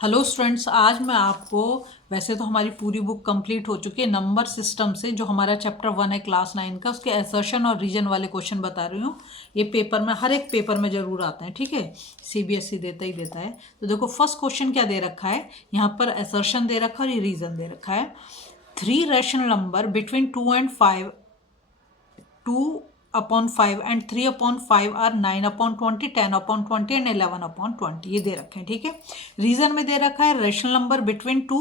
Hello students, आज मैं आपको वैसे तो हमारी पूरी बुक कंप्लीट हो चुकी है नंबर सिस्टम से, जो हमारा चैप्टर 1 है क्लास 9 का, उसके असर्शन और रीजन वाले क्वेश्चन बता रही हूँ। ये पेपर में, हर एक पेपर में ज़रूर आते हैं, ठीक है। सीबीएसई देता ही देता है। तो देखो फर्स्ट क्वेश्चन क्या दे रखा है, यहाँ पर असर्शन दे रखा है और ये रीजन दे रखा है। 3 rational number between 2 and 5, 2/5 and 3/5 are 9/20, 10/20 and 11/20, ये दे रखे हैं, ठीक है। रीजन में दे रखा है rational number between two,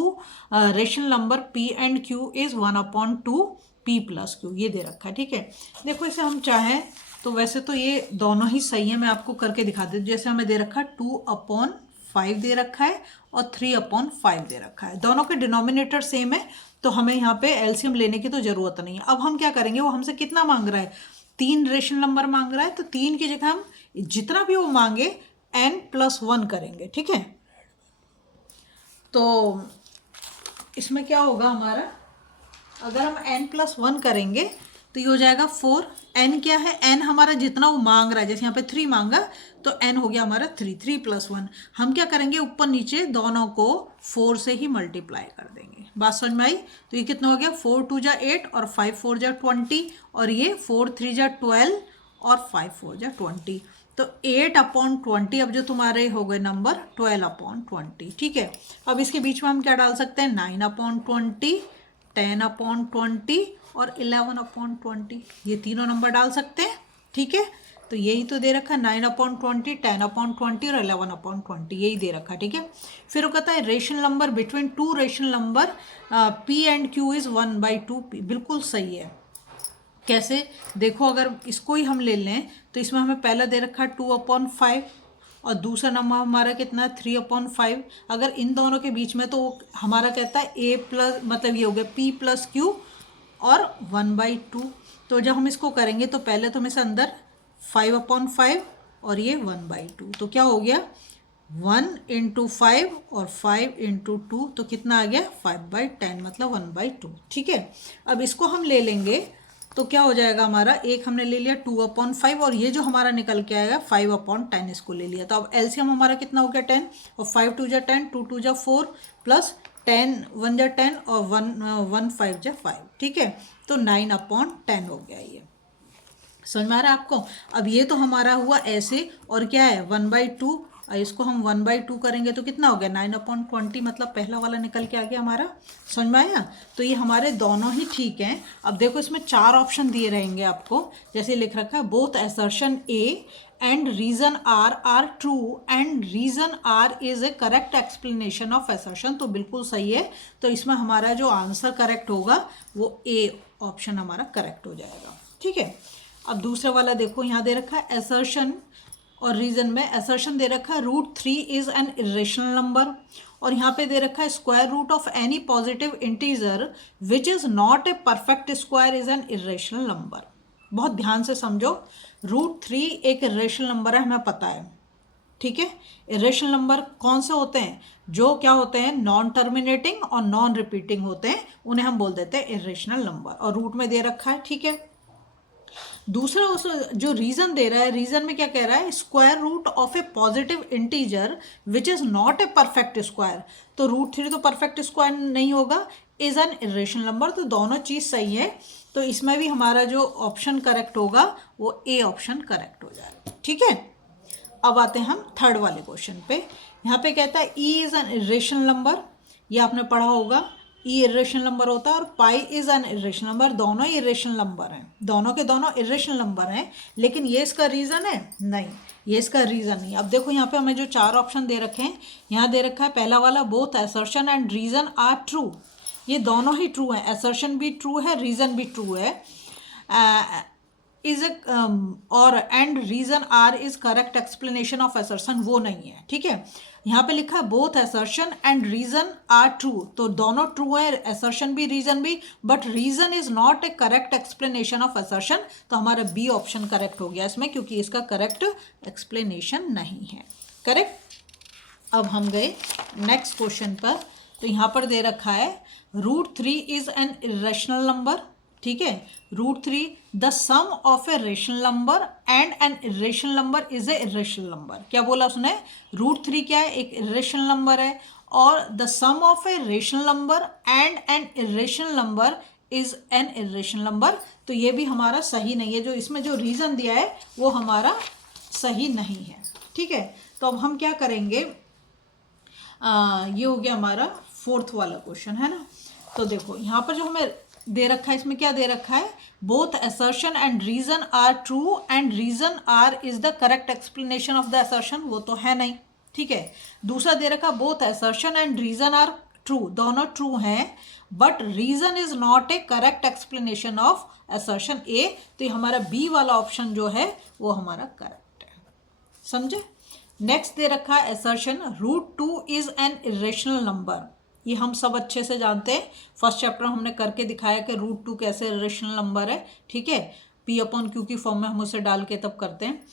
rational number P and Q is 1/2 P plus Q, ये दे रखा है, ठीक है। देखो इसे हम चाहें तो वैसे तो ये दोनों ही सही है, मैं आपको करके दिखा देती हूँ। जैसे हमें दे रखा है 2/5 दे रखा है और 3/5 दे रखा है, दोनों के डिनोमिनेटर सेम है, तो हमें यहाँ पे एलसीएम लेने की तो ज़रूरत नहीं है। अब हम क्या करेंगे, वो हमसे कितना मांग रहा है, 3 रेशनल नंबर मांग रहा है, तो 3 की जगह हम जितना भी वो मांगे n+1 करेंगे, ठीक है। तो इसमें क्या होगा हमारा, अगर हम n+1 करेंगे तो ये हो जाएगा 4। n क्या है, n हमारा जितना वो मांग रहा है, जैसे यहाँ पे 3 मांगा तो n हो गया हमारा 3, 3+1। हम क्या करेंगे, ऊपर नीचे दोनों को 4 से ही मल्टीप्लाई कर देंगे। बात समझ में आई? तो ये कितना हो गया, 4 2 जा 8 और 5 4 जा 20, और ये 4 3 जा 12 और 5 4 जा 20। तो 8/20, अब जो तुम्हारे हो गए नंबर 12/20, ठीक है। अब इसके बीच में हम क्या डाल सकते हैं, 9/20, 10/20 और 11/20, ये तीनों नंबर डाल सकते हैं, ठीक है। तो यही तो दे रखा है, 9/20, 10/20 और 11/20, यही दे रखा है, ठीक है। फिर वो कहता है rational number between two rational number P and Q is 1/2 P, बिल्कुल सही है। कैसे, देखो अगर इसको ही हम ले लें तो इसमें हमें पहला दे रखा है 2/5 और दूसरा नंबर हमारा कितना है 3/5। अगर इन दोनों के बीच में तो हमारा कहता है a प्लस, मतलब ये हो गया p प्लस क्यू और 1/2। तो जब हम इसको करेंगे तो पहले तो हम इसे अंदर 5/5 और ये 1/2, तो क्या हो गया 1 × 5 और 5 × 2, तो कितना आ गया 5/10, मतलब 1/2, ठीक है। अब इसको हम ले लेंगे तो क्या हो जाएगा हमारा, एक हमने ले लिया 2/5 और ये जो हमारा निकल के आएगा 5/10, इसको ले लिया। तो अब एलसीएम हमारा कितना हो गया 10, और 5 2 जा 10, 2 2 जा 4 प्लस 10 1 जा 10 और 1 5 जा 5, ठीक है। तो 9/10 हो गया ये। समझ में आ रहा है आपको? अब ये तो हमारा हुआ ऐसे, और क्या है 1/2, और इसको हम 1/2 करेंगे तो कितना हो गया 9/20, मतलब पहला वाला निकल के आ गया हमारा। समझ में आया? तो ये हमारे दोनों ही ठीक हैं। अब देखो इसमें 4 ऑप्शन दिए रहेंगे आपको, जैसे लिख रखा है both assertion A and reason are true and reason R is a correct explanation of assertion, तो बिल्कुल सही है। तो इसमें हमारा जो आंसर करेक्ट होगा वो ए ऑप्शन हमारा करेक्ट हो जाएगा, ठीक है। अब दूसरा वाला देखो, यहाँ दे रखा है असर्शन और रीजन में। असर्शन दे रखा है √3 इज एन इरेशनल नंबर, और यहाँ पे दे रखा है square root of any positive integer which is not a perfect square is an irrational number. बहुत ध्यान से समझो, √3 एक इरेशनल नंबर है, हमें पता है, ठीक है। इरेशनल नंबर कौन से होते हैं, जो क्या होते हैं नॉन टर्मिनेटिंग और नॉन रिपीटिंग होते हैं, उन्हें हम बोल देते हैं इरेशनल नंबर, और रूट में दे रखा है, ठीक है। दूसरा उस जो रीजन दे रहा है, रीजन में क्या कह रहा है, square root of a positive integer which is not a perfect square, तो √3 तो परफेक्ट स्क्वायर नहीं होगा, इज एन इरेशनल नंबर, तो दोनों चीज़ सही है। तो इसमें भी हमारा जो ऑप्शन करेक्ट होगा वो ए ऑप्शन करेक्ट हो जाएगा, ठीक है। अब आते हैं हम थर्ड वाले क्वेश्चन पे। यहाँ पे कहता है E is an irrational number, ये आपने पढ़ा होगा, ई इरेशनल नंबर होता है और pi is an irrational number, दोनों ही इरेशनल नंबर हैं, दोनों के दोनों इरेशनल नंबर हैं, लेकिन ये इसका रीज़न है नहीं, ये इसका रीज़न नहीं। अब देखो यहाँ पे हमें जो 4 ऑप्शन दे रखे हैं, यहाँ दे रखा है पहला वाला both assertion and reason are true, ये दोनों ही ट्रू हैं, असर्शन भी ट्रू है, रीज़न भी ट्रू है, इज ए और and reason R is correct explanation of assertion, वो नहीं है, ठीक है। यहाँ पे लिखा है both assertion and reason are true, तो दोनों ट्रू है, असर्शन भी रीजन भी, but reason is not a correct explanation of assertion, तो हमारा बी ऑप्शन करेक्ट हो गया इसमें, क्योंकि इसका करेक्ट एक्सप्लेनेशन नहीं है, करेक्ट। अब हम गए नेक्स्ट क्वेश्चन पर, तो यहाँ पर दे रखा है √3 इज एन इरेशनल नंबर, ठीक है। √3 the sum of a rational number and an irrational number is a irrational number. क्या बोला उसने, √3 क्या है, एक इरेशनल नंबर है, और the sum of a rational number and an irrational number is an irrational number. तो ये भी हमारा सही नहीं है, जो इसमें जो रीज़न दिया है वो हमारा सही नहीं है, ठीक है। तो अब हम क्या करेंगे, ये हो गया हमारा 4th वाला क्वेश्चन, है ना। तो देखो यहाँ पर जो हमें दे रखा है, इसमें क्या दे रखा है, both assertion and reason are true and reason R is the correct explanation of the assertion, वो तो है नहीं, ठीक है। दूसरा दे रखा both assertion and reason are true, दोनों ट्रू हैं, but reason is not a correct explanation of assertion A. तो ये हमारा बी वाला ऑप्शन जो है वो हमारा करेक्ट है, समझे। नेक्स्ट दे रखा है assertion √2 is an irrational number. ये हम सब अच्छे से जानते हैं, फर्स्ट चैप्टर हमने करके दिखाया कि √2 कैसे इरेशनल नंबर है, ठीक है। P/Q की फॉर्म में हम उसे डाल के तब करते हैं,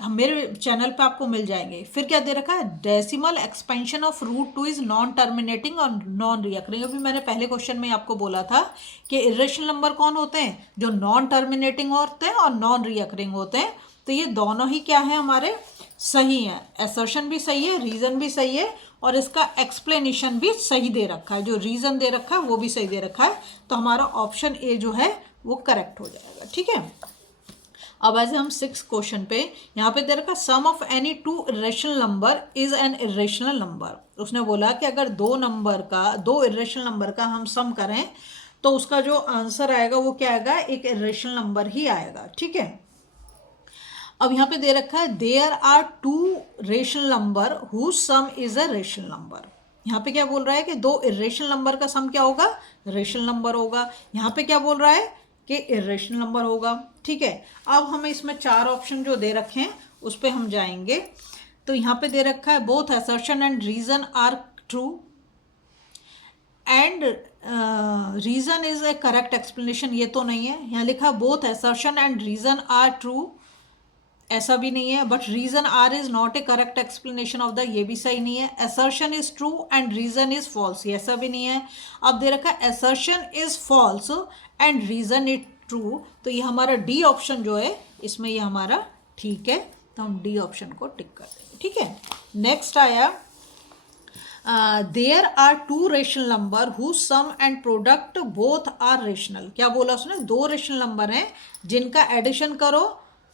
हम मेरे चैनल पे आपको मिल जाएंगे। फिर क्या दे रखा है, decimal expansion of √2 is non terminating और नॉन रिकरिंग। अभी मैंने पहले क्वेश्चन में आपको बोला था कि इरेशनल नंबर कौन होते हैं, जो नॉन टर्मिनेटिंग होते हैं और नॉन रिकरिंग होते हैं। तो ये दोनों ही क्या है, हमारे सही है, असर्शन भी सही है, रीज़न भी सही है, और इसका एक्सप्लेनेशन भी सही दे रखा है, जो रीज़न दे रखा है वो भी सही दे रखा है। तो हमारा ऑप्शन ए जो है वो करेक्ट हो जाएगा, ठीक है। अब ऐसे हम 6 क्वेश्चन पे, यहाँ पे दे रखा sum of any 2 irrational number is an irrational number. उसने बोला कि अगर 2 इरेशनल नंबर का हम सम करें तो उसका जो आंसर आएगा वो क्या आएगा, एक इरेशनल नंबर ही आएगा, ठीक है। अब यहाँ पे दे रखा है there are 2 rational number whose sum is a rational number. यहाँ पे क्या बोल रहा है कि 2 इरेशनल नंबर का सम क्या होगा, रेशनल नंबर होगा। यहाँ पे क्या बोल रहा है कि इरेशनल नंबर होगा, ठीक है। अब हमें इसमें 4 ऑप्शन जो दे रखे हैं उस पर हम जाएंगे। तो यहाँ पे दे रखा है both assertion and reason are true and reason is a correct explanation, ये तो नहीं है। यहाँ लिखा both assertion and reason are true, ऐसा भी नहीं है, but reason R is not a correct explanation of the, ये भी सही नहीं है। Assertion is true and reason is false, ये ऐसा भी नहीं है। अब दे रखा है assertion is false and reason is true, तो ये हमारा डी ऑप्शन जो है इसमें ये हमारा ठीक है, तो हम डी ऑप्शन को टिक कर देंगे, ठीक है। नेक्स्ट आया there are 2 rational number whose sum and product both are rational. क्या बोला उसने, 2 रेशनल नंबर हैं जिनका एडिशन करो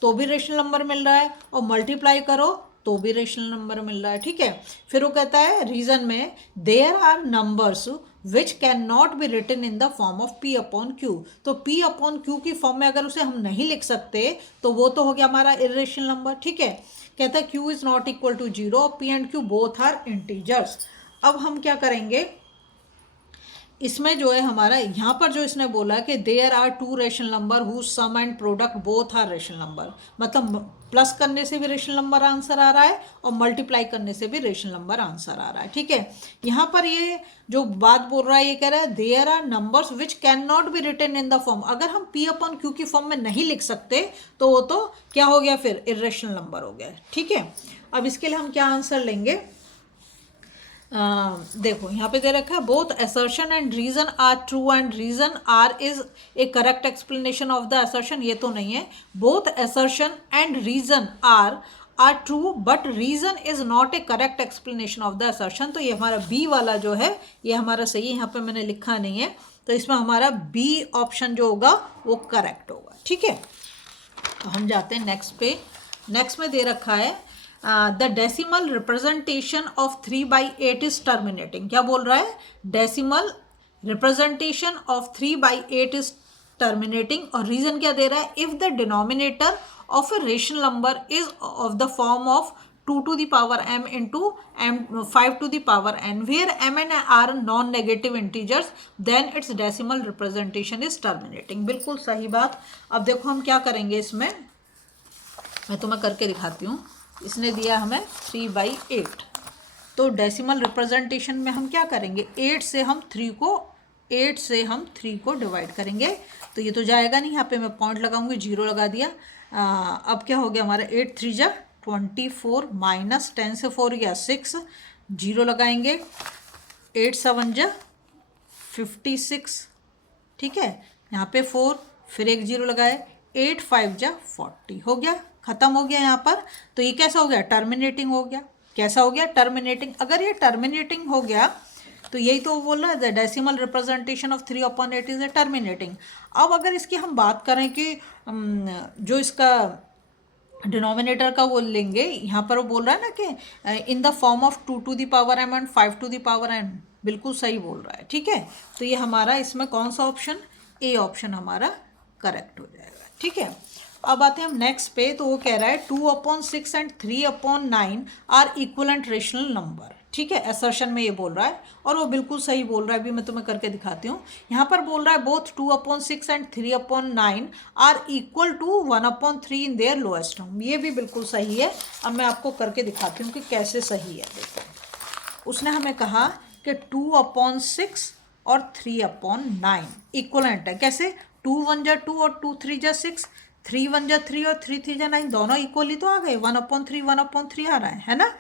तो भी रेशनल नंबर मिल रहा है और मल्टीप्लाई करो तो भी रेशनल नंबर मिल रहा है, ठीक है। फिर वो कहता है रीजन में there are numbers which can not be written in the form of P/Q। तो P/Q की फॉर्म में अगर उसे हम नहीं लिख सकते तो वो तो हो गया हमारा इरेशनल नंबर, ठीक है। कहता है Q is not equal to 0, P and Q both are integers. अब हम क्या करेंगे, इसमें जो है हमारा यहाँ पर जो इसने बोला कि there are 2 rational number whose sum and product both are rational number, मतलब प्लस करने से भी रेशनल नंबर आंसर आ रहा है और मल्टीप्लाई करने से भी रेशनल नंबर आंसर आ रहा है, ठीक है। यहाँ पर ये जो बात बोल रहा है ये कह रहा है there are numbers which can not be written in the form. अगर हम P/Q की फॉर्म में नहीं लिख सकते तो वो तो क्या हो गया, फिर इरेशनल नंबर हो गया, ठीक है। अब इसके लिए हम क्या आंसर लेंगे, देखो यहाँ पे दे रखा है both assertion and reason are true and reason R is a correct explanation of the assertion, ये तो नहीं है। Both assertion and reason are true but reason is not a correct explanation of the assertion. तो ये हमारा B वाला जो है ये हमारा सही है, यहाँ पे मैंने लिखा नहीं है, तो इसमें हमारा बी ऑप्शन जो होगा वो करेक्ट होगा, ठीक है। तो हम जाते हैं नेक्स्ट पे। नेक्स्ट में दे रखा है the decimal representation of 3/8 is terminating. क्या बोल रहा है, decimal representation of 3/8 is terminating, और रीजन क्या दे रहा है, if the denominator of a rational number is of the form of 2 to the power m into m 5 to the power n, where m and r non-negative integers, then its decimal representation is terminating। बिल्कुल सही बात। अब देखो हम क्या करेंगे, इसमें मैं तुम्हें करके दिखाती हूँ। इसने दिया हमें 3/8, तो डेसिमल रिप्रेजेंटेशन में हम क्या करेंगे, 8 से हम 3 को डिवाइड करेंगे, तो ये तो जाएगा नहीं, यहाँ पे मैं पॉइंट लगाऊंगी, 0 लगा दिया। अब क्या हो गया हमारा 8 3 जा 24 माइनस 10 से 4 गया 6, 0 लगाएंगे, 8 7 जा 56, ठीक है। यहाँ पे 4, फिर एक 0 लगाए, 8 5 जा 40, हो गया, खत्म हो गया यहाँ पर। तो ये कैसा हो गया, टर्मिनेटिंग हो गया। कैसा हो गया, टर्मिनेटिंग। अगर ये टर्मिनेटिंग हो गया तो यही तो बोल रहा है, the decimal representation of 3/8 is a terminating. अब अगर इसकी हम बात करें कि जो इसका डिनोमिनेटर का वो लेंगे, यहाँ पर वो बोल रहा है ना कि इन the form of 2 to the power m and 5 to the power n, बिल्कुल सही बोल रहा है, ठीक है। तो ये हमारा इसमें कौन सा ऑप्शन, ए ऑप्शन हमारा करेक्ट हो जाएगा, ठीक है। अब आते हैं हम नेक्स्ट पे, तो वो कह रहा है 2/6 and 3/9 are equivalent rational number, ठीक है, असर्शन में ये बोल रहा है और वो बिल्कुल सही बोल रहा है। अभी मैं तुम्हें करके दिखाती हूँ। यहाँ पर बोल रहा है both 2/6 and 3/9 are equal to 1/3 in their lowest term, ये भी बिल्कुल सही है। अब मैं आपको करके दिखाती हूँ कि कैसे सही है। देखो, उसने हमें कहा कि 2/6 और 3/9 इक्वलेंट है। कैसे, 2 1 जा 2 और 2 3 जा 6, 3 1 जा 3 और 3 3 जा 9, दोनों इक्वली तो आ गए, 1/3 1/3 आ रहा है ना।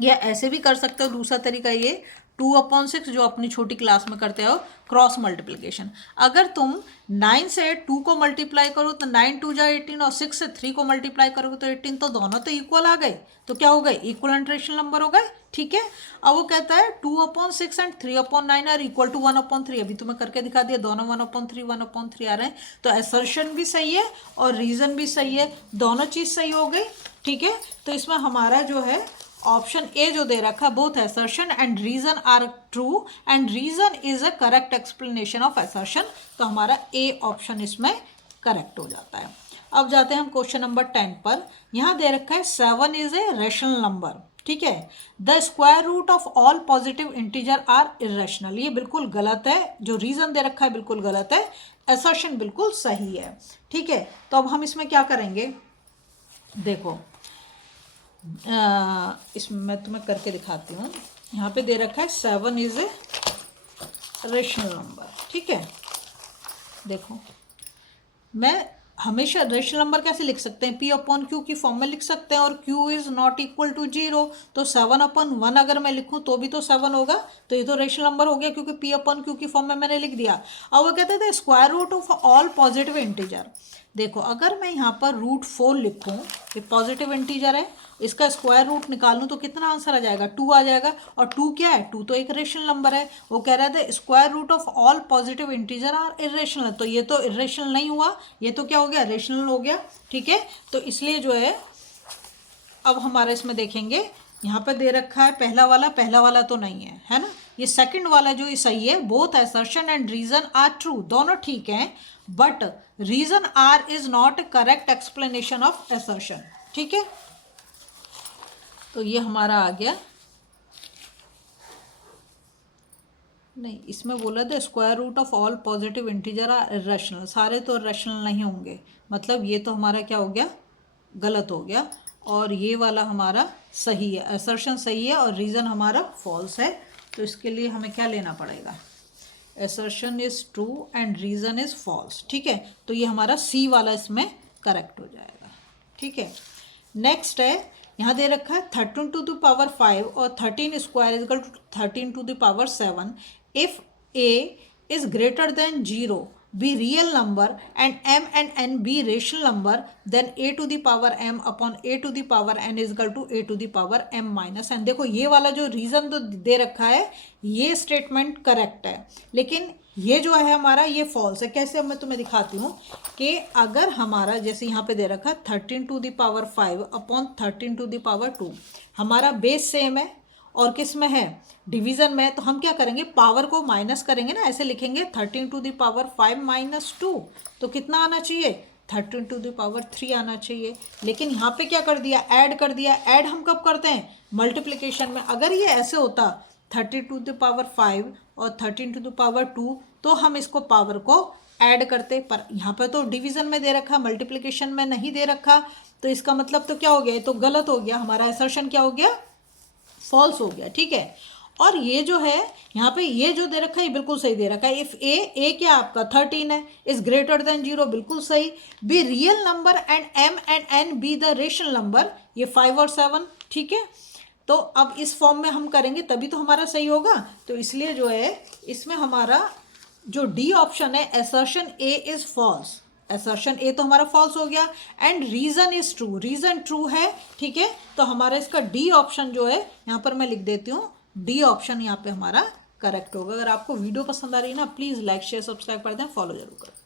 या ऐसे भी कर सकते हो, दूसरा तरीका ये 2/6 जो अपनी छोटी क्लास में करते हो क्रॉस मल्टीप्लिकेशन। अगर तुम 9 से 2 को मल्टीप्लाई करो तो 9 2 जा 18 और 6 से 3 को मल्टीप्लाई करोगे तो 18, तो दोनों तो इक्वल आ गए। तो क्या हो गए, इक्वलेंट रेशनल नंबर हो गए, ठीक है। अब वो कहता है 2/6 एंड 3/9 आर इक्वल टू 1/3। अभी तुम्हें करके दिखा दिया, दोनों 1/3 1/3 आ रहे हैं। तो असर्शन भी सही है और रीजन भी सही है, दोनों चीज़ सही हो गई, ठीक है। तो इसमें हमारा जो है ऑप्शन ए जो दे रखा, both assertion and reason are true and reason is a correct explanation of assertion, तो हमारा ए ऑप्शन इसमें करेक्ट हो जाता है। अब जाते हैं हम क्वेश्चन नंबर 10 पर। यहाँ दे रखा है 7 इज ए रेशनल नंबर, ठीक है। The square root of all positive integer are irrational, ये बिल्कुल गलत है। जो रीजन दे रखा है बिल्कुल गलत है, असर्शन बिल्कुल सही है, ठीक है। तो अब हम इसमें क्या करेंगे, देखो इसमें मैं तुम्हें करके दिखाती हूँ। यहाँ पे दे रखा है 7 इज ए रेशनल नंबर, ठीक है। देखो, मैं हमेशा रेशनल नंबर कैसे लिख सकते हैं, P/Q की फॉर्म में लिख सकते हैं, और Q is not equal to 0, तो 7/1 अगर मैं लिखूं तो भी तो 7 होगा। तो ये तो रेशनल नंबर हो गया क्योंकि P/Q की फॉर्म में मैंने लिख दिया। अब वो कहते थे square root of all positive integer. देखो, अगर मैं यहाँ पर √4 लिखूँ, ये पॉजिटिव इंटीजर है, इसका स्क्वायर रूट निकालूं तो कितना आंसर आ जाएगा, 2 आ जाएगा। और 2 क्या है, 2 तो एक रेशनल नंबर है। वो कह रहा था square root of all positive integer are irrational, तो ये तो इरेशनल नहीं हुआ, ये तो क्या हो गया, रेशनल हो गया, ठीक है। तो इसलिए जो है, अब हमारा इसमें देखेंगे, यहाँ पे दे रखा है पहला वाला तो नहीं है, है ना। ये सेकंड वाला जो ये सही है, both assertion and reason are true, दोनों ठीक हैं, but reason R is not correct explanation of assertion, ठीक है। तो ये हमारा आ गया, नहीं, इसमें बोला था square root of all positive integer are irrational, सारे तो इरेशनल नहीं होंगे, मतलब ये तो हमारा क्या हो गया, गलत हो गया। और ये वाला हमारा सही है, असर्शन सही है और रीज़न हमारा फॉल्स है। तो इसके लिए हमें क्या लेना पड़ेगा, assertion is true and reason is false, ठीक है। तो ये हमारा सी वाला इसमें करेक्ट हो जाएगा, ठीक है। नेक्स्ट है, यहाँ दे रखा है 13 to the power 5 और 13 square is equal to 13 to the power 7 if a is greater than 0 be real number and m and n be rational number, then a to the power m upon a to the power n is equal to a to the power m minus n। देखो, ये वाला जो reason तो दे रखा है, ये statement correct है, लेकिन ये जो है हमारा ये फॉल्स है। कैसे, अब मैं तुम्हें दिखाती हूँ कि अगर हमारा जैसे यहाँ पे दे रखा है 13 to the power 5 upon 13 to the power 2, हमारा बेस सेम है और किस में है, डिवीज़न में, तो हम क्या करेंगे, पावर को माइनस करेंगे ना, ऐसे लिखेंगे 13 to the power 5 minus 2, तो कितना आना चाहिए, 13 to the power 3 आना चाहिए। लेकिन यहाँ पे क्या कर दिया, ऐड कर दिया। ऐड हम कब करते हैं, मल्टीप्लिकेशन में। अगर ये ऐसे होता 30 to the power 5 और 13 to the power 2, तो हम इसको पावर को ऐड करते, पर यहाँ पे तो डिवीज़न में दे रखा, मल्टीप्लिकेशन में नहीं दे रखा, तो इसका मतलब तो क्या हो गया, ये तो गलत हो गया, हमारा असर्शन क्या हो गया, फॉल्स हो गया, ठीक है। और ये जो है यहाँ पे ये जो दे रखा है ये बिल्कुल सही दे रखा है। इफ़ ए क्या आपका 13 है, इज ग्रेटर देन 0, बिल्कुल सही। Be real number and m and n be the rational number, ये 5 और 7, ठीक है। तो अब इस फॉर्म में हम करेंगे तभी तो हमारा सही होगा। तो इसलिए जो है इसमें हमारा जो डी ऑप्शन है assertion A is false, assertion A तो हमारा फॉल्स हो गया and reason is true, reason true है, ठीक है। तो हमारा इसका डी ऑप्शन जो है यहाँ पर मैं लिख देती हूँ, डी ऑप्शन यहाँ पे हमारा करेक्ट होगा। अगर आपको वीडियो पसंद आ रही है ना, प्लीज़ लाइक शेयर सब्सक्राइब कर दें, फॉलो जरूर करें।